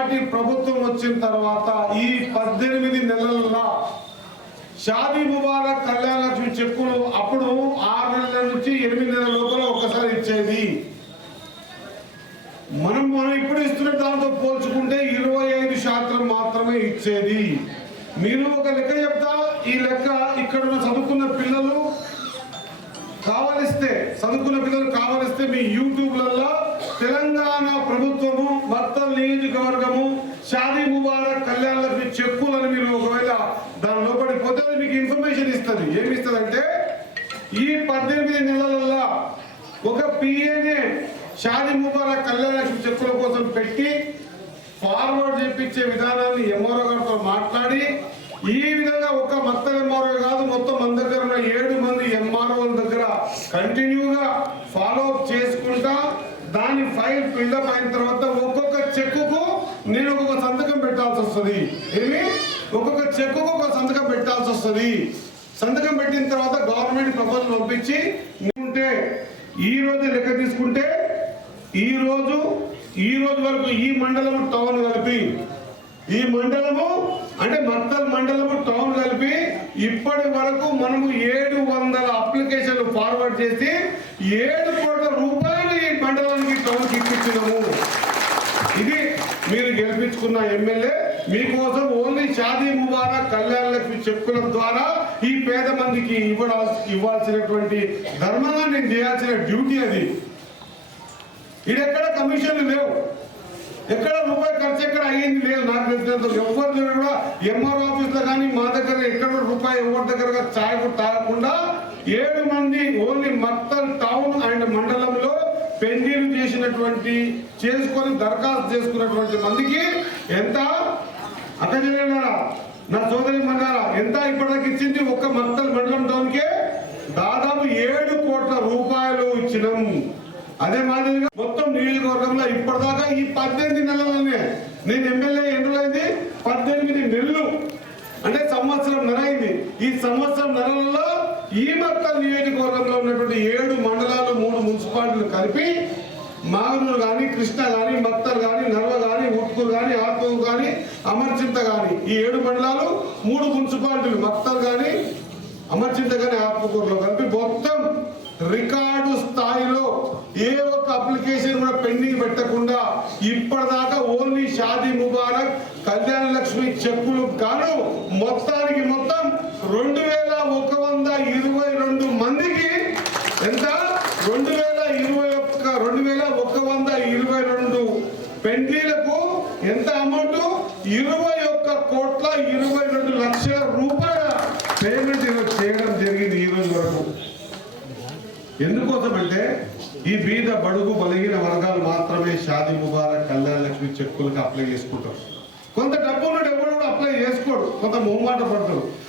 Party ప్రభుత్వం వచ్చిన తర్వాత ఈ 18 నెలల్లో షాదీ ముబారక్ కళ్యాణ లక్ష్మి చెక్కులు అప్పుడు 6 నెలల నుంచి 8 నెలల లోపల ఒక్కసారి ఇచ్చేది. మనం ఇప్పుడు ఇస్తున్న దాంతో పోల్చుకుంటే 25% మాత్రమే ఇచ్చేది. మీరు ఒక లెక్క చెప్తా, ఈ లెక్క ఇక్కడ చదువుకున్న పిల్లలు కావలిస్తే మీ యూట్యూబ్లలో తెలంగాణ ప్రభుత్వము మొత్తం నియోజకవర్గము షాదీ ముబారక్ కళ్యాణ లక్ష్మి చెక్కులని మీరు ఒకవేళ దాని లోపలి పోతే మీకు ఇన్ఫర్మేషన్ ఇస్తుంది. ఏమి ఇస్తుంది అంటే ఈ 18 నెలలలో ఒక పిఏనే షాదీ ముబారక్ కళ్యాణ లక్ష్మి చెక్కుల కోసం పెట్టి ఫార్వర్డ్ చేయించే విధానాన్ని ఎంఆర్ఓ గారితో మాట్లాడి ఈ విధంగా ఒక మత్తల ఎంఆర్ఓ కాదు, మొత్తం మన దగ్గర ఉన్న 7 మంది ఎంఆర్ఓల దగ్గర కంటిన్యూగా ఫాలో అప్ చేసుకుంటా దాని ఫైల్ ఫిల్అప్ అయిన తర్వాత ఒక్కొక్క చెక్కుకు నేను ఒక్కొక్క సంతకం పెట్టాల్సి వస్తుంది. ఒక్కొక్క చెక్కుకు ఒక సంతకం పెట్టాల్సి వస్తుంది. సంతకం పెట్టిన తర్వాత గవర్నమెంట్ ప్రపోజల్ పంపించి ఉంటే ఈ రోజు లెక్క తీసుకుంటే ఈ రోజు వరకు ఈ మండలం టౌన్ కలిపి ఈ మండలము అంటే మత్తల్ మండలము టౌన్ కలిపి ఇప్పటి వరకు మనము 700 అప్లికేషన్లు ఫార్వర్డ్ చేసి 7 కోట్ల రూపాయలు ఈ మండలానికి టౌన్కి ఇప్పించినాము. ఇది మీరు గెలిపించుకున్న ఎమ్మెల్యే మీకోసం ఓన్లీ షాదీ ముబారక్ కళ్యాణ లక్ష్మి చెక్కుల ద్వారా ఈ పేద మందికి ఇవ్వాల్సినటువంటి ధర్మంగా నేను చేయాల్సిన డ్యూటీ అది. ఇది ఎక్కడ కమిషన్లు లేవు, ఎక్కడ రూపాయి ఖర్చు ఎక్కడ అయ్యింది లేదు. నాకు తెలిసినంత ఎవరి దగ్గర కూడా ఎంఆర్ ఆఫీస్ లో కానీ మా దగ్గర ఎక్కడ రూపాయి ఎవరి దగ్గర ఛాయ్ కూడా తాగకుండా 7 మంది ఓన్లీ మత్తల్ టౌన్ అండ్ మండలంలో పెండిలు చేసుకొని దరఖాస్తు చేసుకున్నటువంటి మందికి ఎంత అక్కజలేనారా నా సోదరి మన్నారా ఎంత ఇప్పటిదాకా ఇచ్చింది ఒక్క మత్తల్ మండలం టౌన్ కే దాదాపు 7 కోట్ల రూపాయలు ఇచ్చినాం. అదే మాదిరిగా మొత్తం నియోజకవర్గంలో ఇప్పటిదాకా ఈ 18 నెలలనే నేను ఎమ్మెల్యే ఎన్నులైంది 18 నెలలు అంటే సంవత్సరం నెరైంది. ఈ సంవత్సరం నెలల్లో ఈ మొత్తం నియోజకవర్గంలో ఉన్నటువంటి 7 మండలాలు 3 మున్సిపాలిటీలు కలిపి మాగనూరు కానీ, కృష్ణ కానీ, మత్తల్ కానీ, నర్వ కానీ, ఉట్కూరు కానీ, ఆత్మూరు కానీ, అమర్చింత కానీ ఈ 7 మండలాలు 3 మున్సిపాలిటీలు మత్తల్ కానీ, అమర్చింత కానీ, ఆత్మకూరులో కలిపి మొత్తం రికార్డు స్థాయిలో ఏ ఒక్క అప్లికేషన్ కూడా పెండింగ్ పెట్టకుండా ఇప్పటిదాకా ఓన్లీ షాదీ ముబారక్ కళ్యాణ లక్ష్మి చెక్కులు గాను మొత్తానికి మొత్తం 2122 మందికి ఎంత 2122 పెండ్లీలకు ఎంత అమౌంట్ 21,22,00,000 రూపాయల పేమెంట్ చేయడం జరిగింది ఈ రోజు వరకు. ఎందుకోసం అంటే ఈ బీద బడుగు బలహీన వర్గాలు మాత్రమే షాదీ ముబారక్ కళ్యాణ లక్ష్మి చెక్కులకు అప్లై చేసుకుంటారు. కొంత డబ్బు ఉన్న ఎవరు కూడా అప్లై చేసుకోడు, కొంత మొహమాట పడతారు.